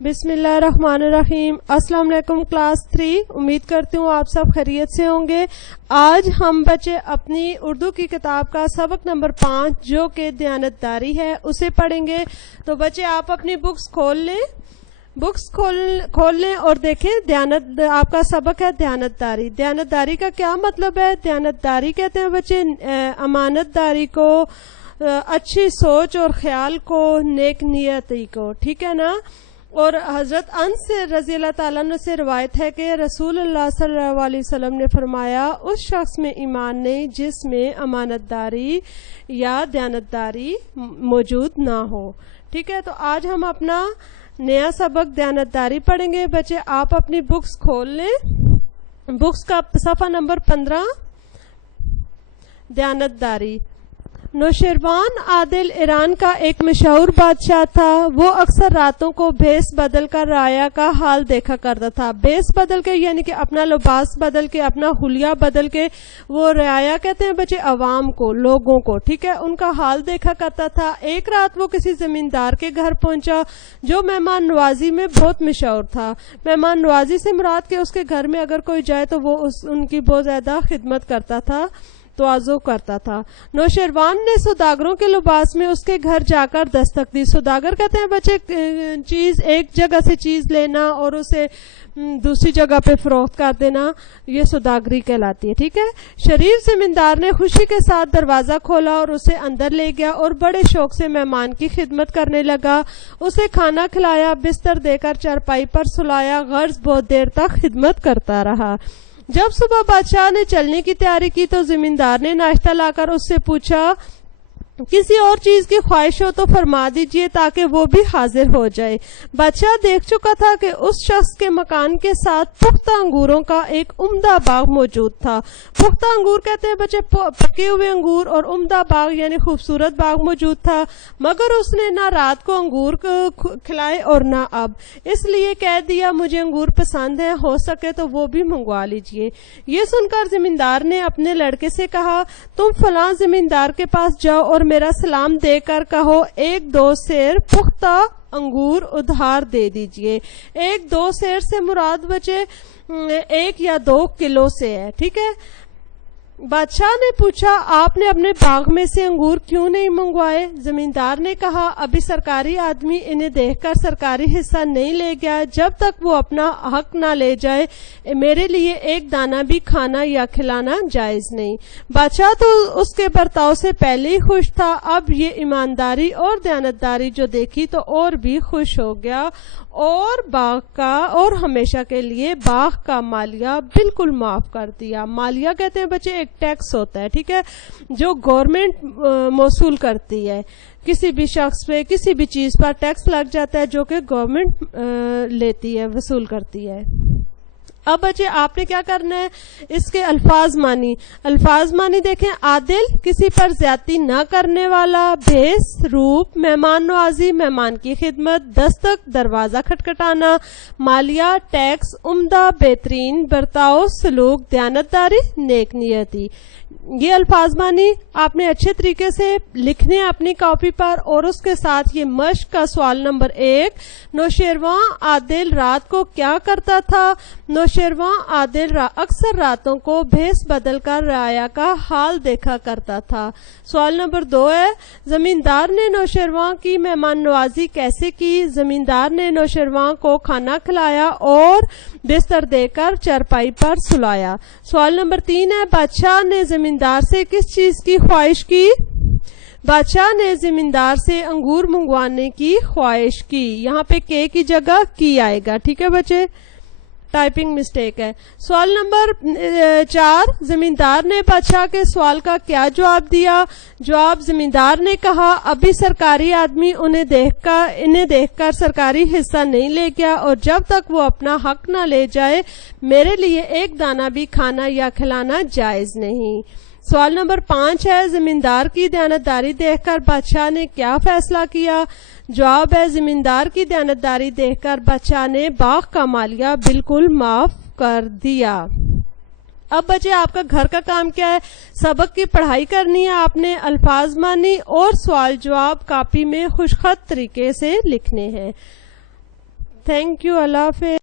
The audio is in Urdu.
بسم اللہ الرحمن الرحیم. السلام علیکم کلاس 3. امید کرتی ہوں آپ سب خیریت سے ہوں گے. آج ہم بچے اپنی اردو کی کتاب کا سبق نمبر 5 جو کہ دیانتداری ہے اسے پڑھیں گے. تو بچے آپ اپنی بکس کھول لیں اور دیکھیں آپ کا سبق ہے دیانتداری. دیانتداری کا کیا مطلب ہے؟ دیانتداری کہتے ہیں بچے امانت داری کو، اچھی سوچ اور خیال کو، نیک نیتی کو. ٹھیک ہے نا؟ اور حضرت انس رضی اللہ تعالیٰ عنہ سے روایت ہے کہ رسول اللہ صلی اللہ علیہ وسلم نے فرمایا اس شخص میں ایمان نہیں جس میں امانت داری یا دیانتداری موجود نہ ہو. ٹھیک ہے، تو آج ہم اپنا نیا سبق دیانتداری پڑھیں گے. بچے آپ اپنی بکس کھول لیں. بکس کا صفحہ نمبر 15 دیانتداری. نوشیروان عادل ایران کا ایک مشہور بادشاہ تھا. وہ اکثر راتوں کو بھیس بدل کر رعایا کا حال دیکھا کرتا تھا. بھیس بدل کے یعنی کہ اپنا لباس بدل کے، اپنا حلیہ بدل کے. وہ رعایا کہتے ہیں بچے عوام کو، لوگوں کو. ٹھیک ہے، ان کا حال دیکھا کرتا تھا. ایک رات وہ کسی زمیندار کے گھر پہنچا جو مہمان نوازی میں بہت مشہور تھا. مہمان نوازی سے مراد کہ اس کے گھر میں اگر کوئی جائے تو وہ ان کی بہت زیادہ خدمت کرتا تھا، تواضع کرتا تھا. نوشیروان نے سوداگروں کے لباس میں اس کے گھر جا کر دستک دی. سوداگر کہتے ہیں بچے ایک جگہ سے چیز لینا اور اسے دوسری جگہ پہ فروخت کر دینا، یہ سوداگری کہلاتی ہے. ٹھیک ہے. شریف زمیندار نے خوشی کے ساتھ دروازہ کھولا اور اسے اندر لے گیا اور بڑے شوق سے مہمان کی خدمت کرنے لگا. اسے کھانا کھلایا، بستر دے کر چارپائی پر سلایا، غرض بہت دیر تک خدمت کرتا رہا. جب صبح بادشاہ نے چلنے کی تیاری کی تو زمیندار نے ناشتہ لا کر اس سے پوچھا کسی اور چیز کی خواہش ہو تو فرما دیجئے تاکہ وہ بھی حاضر ہو جائے. بادشاہ دیکھ چکا تھا کہ اس شخص کے مکان کے ساتھ پختہ انگوروں کا ایک عمدہ باغ موجود تھا. پختہ انگور کہتے ہیں بچے پکے ہوئے انگور، اور عمدہ باغ یعنی خوبصورت باغ موجود تھا. مگر اس نے نہ رات کو انگور کھلائے اور نہ اب. اس لیے کہہ دیا مجھے انگور پسند ہیں، ہو سکے تو وہ بھی منگوا لیجئے. یہ سن کر زمیندار نے اپنے لڑکے سے کہا تم فلاں زمیندار کے پاس جاؤ اور میرا سلام دے کر کہو 1-2 سیر پختہ انگور ادھار دے دیجئے. 1-2 سیر سے مراد بچے 1 یا 2 کلو سے ہے. ٹھیک ہے. بادشاہ نے پوچھا آپ نے اپنے باغ میں سے انگور کیوں نہیں منگوائے؟ زمیندار نے کہا ابھی سرکاری آدمی انہیں دیکھ کر سرکاری حصہ نہیں لے گیا. جب تک وہ اپنا حق نہ لے جائے میرے لیے ایک دانہ بھی کھانا یا کھلانا جائز نہیں. بادشاہ تو اس کے برتاؤ سے پہلے ہی خوش تھا. اب یہ ایمانداری اور دیانتداری جو دیکھی تو اور بھی خوش ہو گیا اور باغ کا اور ہمیشہ کے لیے باغ کا مالیہ بالکل معاف کر دیا. مالیہ کہتے ہیں بچے ایک ٹیکس ہوتا ہے. ٹھیک ہے، جو گورنمنٹ موصول کرتی ہے. کسی بھی شخص پہ کسی بھی چیز پر ٹیکس لگ جاتا ہے جو کہ گورنمنٹ لیتی ہے، وصول کرتی ہے. اب بچے آپ نے کیا کرنا ہے، اس کے الفاظ معنی دیکھیں. عادل کسی پر زیادتی نہ کرنے والا، بھیس روپ مہمان نوازی مہمان کی خدمت، دستک دروازہ کھٹکھٹانا، مالیہ ٹیکس، عمدہ بہترین برتاؤ سلوک، دیانتداری نیک نیتی. یہ الفاظ معنی آپ نے اچھے طریقے سے لکھنے ہیں اپنی کاپی پر. اور اس کے ساتھ یہ مشق کا سوال نمبر 1 نوشیروان عادل رات کو کیا کرتا تھا؟ نوشیروان عادل اکثر راتوں کو بھیس بدل کر رعایا کا حال دیکھا کرتا تھا. سوال نمبر 2 ہے زمیندار نے نوشیروان کی مہمان نوازی کیسے کی؟ زمیندار نے نوشیروان کو کھانا کھلایا اور بستر دے کر چارپائی پر سلایا. سوال نمبر 3 ہے بادشاہ نے زمیندار سے کس چیز کی خواہش کی؟ بادشاہ نے زمیندار سے انگور منگوانے کی خواہش کی. یہاں پہ کی جگہ کی آئے گا. ٹھیک ہے بچے، ٹائپنگ مسٹیک ہے. سوال نمبر 4 زمیندار نے بادشاہ کے سوال کا کیا جواب دیا؟ جواب زمیندار نے کہا ابھی سرکاری آدمی انہیں دیکھ کر سرکاری حصہ نہیں لے گیا اور جب تک وہ اپنا حق نہ لے جائے میرے لیے ایک دانہ بھی کھانا یا کھلانا جائز نہیں. سوال نمبر 5 ہے زمیندار کی دیانتداری دیکھ کر بادشاہ نے کیا فیصلہ کیا؟ جواب ہے زمیندار کی دیانتداری دیکھ کر بادشاہ نے باغ کا مالیہ بالکل معاف کر دیا. اب بچے آپ کا گھر کا کام کیا ہے؟ سبق کی پڑھائی کرنی ہے. آپ نے الفاظ معنی اور سوال جواب کاپی میں خوشخط طریقے سے لکھنے ہیں. Thank you. اللہ حافظ.